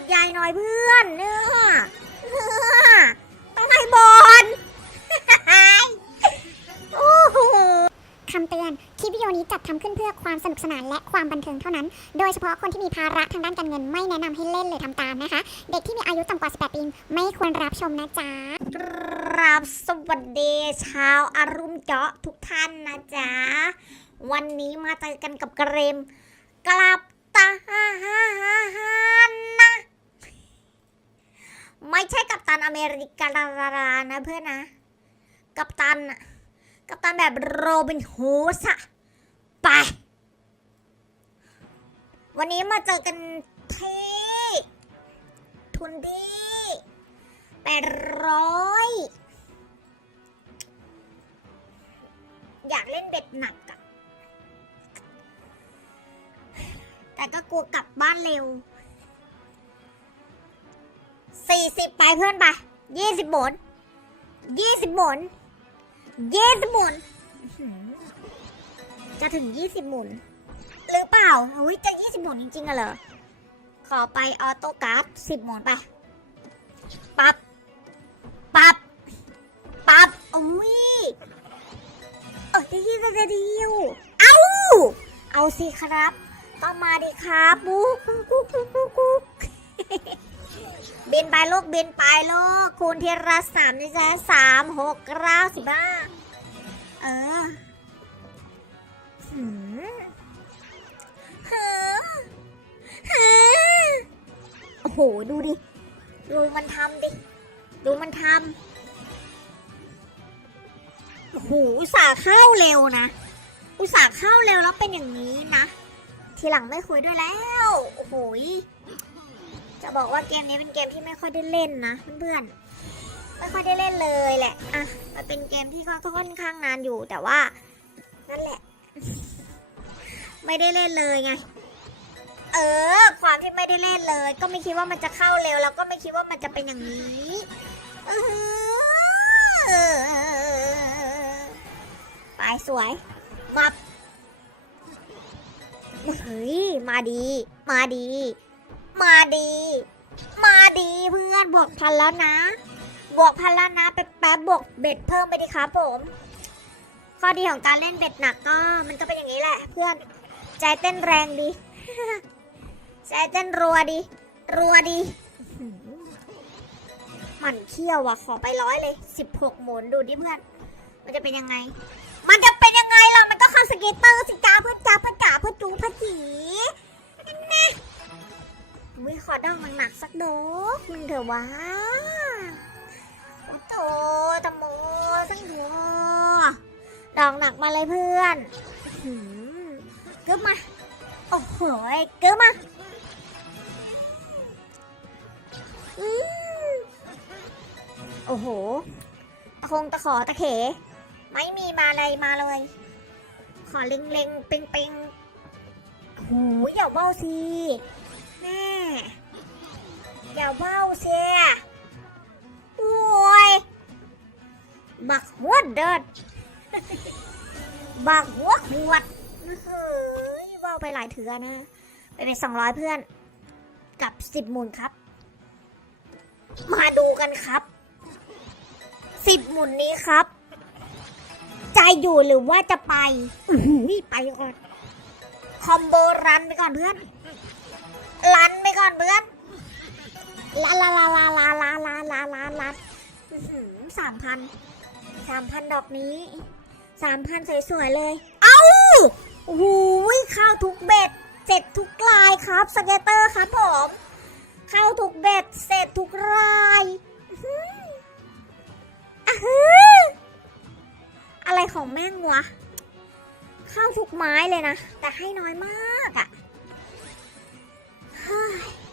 ดใหญ่หน่อยเพื่อนเนี่ยเนี่ยต้องให้บอลโอ้โหคำเตือน คลิปวิดีโอนี้จัดทำขึ้นเพื่อความสนุกสนานและความบันเทิงเท่านั้น โดยเฉพาะคนที่มีภาระทางด้านการเงินไม่แนะนำให้เล่นหรือทำตามนะคะ เด็กที่มีอายุต่ำกว่า 18 ปี ไม่ควรรับชมนะจ๊ะครับสวัสดีชาวอารุมเจาะทุกท่านนะจ๊ะ วันนี้มาเจอกันกับเกรมกลับตานะไม่ ใช่กัปตันอเมริกานะเพื่อนนะ กัปตันอะกัปตันแบบโรบินฮูสอะไป วันนี้มาเจอกันที่ทุนที่แปดร้อยอยากเล่นเบ็ดหนักอะแต่ก็กลัวกลับบ้านเร็ว สี่สิบไปเพื่อนไปยี่สิบบนยี่สิบบนยี่สิบหมุนจะถึงยี่สิบหมุน หรือเปล่าอุ้ยจะยี่สิบหมุนจริงๆอะเหรอ ขอไปออโต้การ์ดสิบหมุนไป ปับ ปับ ปับโอ้ยเออจะยี่สิบจะดีอยู่เอา เอาสิครับ ต้องมาดิครับบุ๊กบุ๊กบุ๊กบุ๊ก บินไปลูกบินไปลูกคูณทีละสามนี่จะสามหกเก้าสิบห้าเออหืมหืมหืมโอ้โห ดูดิ ดูมันทำดิ ดูมันทำโอ้โหอุตส่าห์เข้าเร็วนะ อุตส่าห์เข้าเร็วแล้วเป็นอย่างนี้นะ ทีหลังไม่คุยด้วยแล้ว โอ้โห จะบอกว่าเกมนี้เป็นเกมที่ไม่ค่อยได้เล่นนะเพื่อนๆไม่ค่อยได้เล่นเลยแหละอะมันเป็นเกมที่ค่อนข้างนานอยู่แต่ว่านั่นแหละ ไม่ได้เล่นเลยไงเออ ความที่ไม่ได้เล่นเลย ก็ไม่คิดว่ามันจะเข้าเร็วแล้วก็ไม่คิดว่ามันจะเป็นอย่างนี้ไปสวยมับเฮ้ยมาดี มาดี มาดี มาดีเพื่อนบวกพันแล้วนะ บวกพันแล้วนะแป๊บแป๊บวกเบ็ดเพิ่มไปดิครับผม ข้อดีของการเล่นเบ็ดหนักก็มันก็เป็นอย่างนี้แหละ เพื่อนใจเต้นแรงดี ใจเต้นรัวดี รัวดีมันเขี้ยวอะขอไปร้อยเลยสิบหกหมุนดูดิเพื่อน มันจะเป็นยังไง มันจะเป็นยังไงล่ะมันก็คาสเกตเตอร์สิจ้าเพื่อนจ้าเพื่อนจ๋าเพื่อนจูเพื่อนจีแน่วิขอดองมันหนักๆสักโดกมันเถอะวะโอ้โตตะโมสังหัวดองหนักมาเลยเพื่อนอื้อหือกึบมา โอ้โหกึบมาโอ้โห ตะคงตะขอตะเข ไม่มีมาเลยมาเลย ขอเล็งเล็งเป่งเป่งหูอย่าเบาสิ อย่าเบ้าเสียโอ้ยบักหัวเดิดบักหัวขวดเฮ้ยเบ้าไปหลายเถือนะไปเป็นสองร้อยเพื่อน กับสิบหมุนครับ มาดูกันครับสิบหมุนนี้ครับ ใจอยู่หรือว่าจะไปอื้อหือไปก่อน คอมโบรันไปก่อนเพื่อน รันไปก่อนเพื่อน ลาลาลาลาลาลาลาลาลาลาสามพันสามพันดอกนี้สามพันสวยๆเลย เอ้าโอ้โหเข้าทุกเบ็ดเสร็จทุกลายครับสเกตเตอร์ครับผมเข้าทุกเบ็ดเสร็จทุกรายอะฮืออะไรของแม่งวะ เข้าทุกไม้เลยนะ แต่ให้น้อยมากอะ่ะ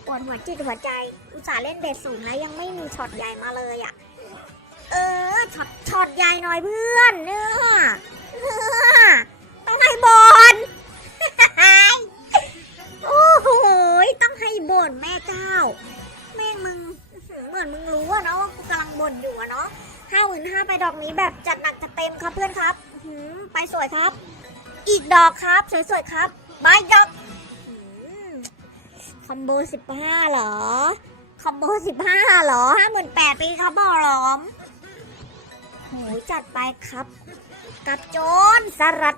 ปวดหัวจิตหัวใจ อุตส่าห์เล่นเบสสูงแล้วยังไม่มีช็อตใหญ่มาเลยอะ เออช็อตช็อตใหญ่หน่อยเพื่อนเนี่ยเนี่ยต้องให้บอลโอ้โหต้องให้บ่นแม่เจ้า แม่งมึงอื้อหือเหมือนมึงรู้อะเนาะว่ากูกำลังบ่นอยู่อะเนาะห้าหมื่นห้าไปดอกนี้แบบจัดหนักจัดเต็มครับเพื่อนครับไปสวยครับ อีกดอกครับสวยๆครับบายดอก คอมโบสิบห้าเหรอ คอมโบสิบห้าหรอห้าหมื่นแปดปีครับบอหลอมโหจัดไปครับ กับโจรสรัด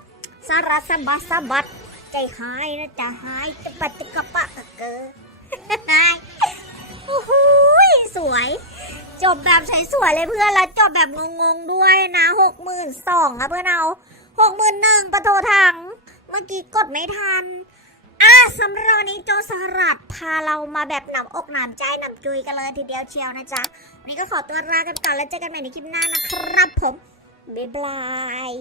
สรัดสะบัดสะบัด ใจหายนะจะหายจะปัดจะกระปะกะเกอโอ้โหสวย จบแบบสวยๆเลยเพื่อนแล้วจบแบบงงๆด้วยนะหกหมื่นสองอะเพื่อนเอาหกหมื่นหนึ่งประโทถัง เมื่อกี้กดไม่ทัน อะสำหรับวันนี้โจสลัดพาเรามาแบบหนำอกหนำใจหนำจุยกันเลยทีเดียวเชียวนะจ๊ะ วันนี้ก็ขอตัวลากันก่อนแล้วเจอกันใหม่ในคลิปหน้านะครับผม บ๊ายบาย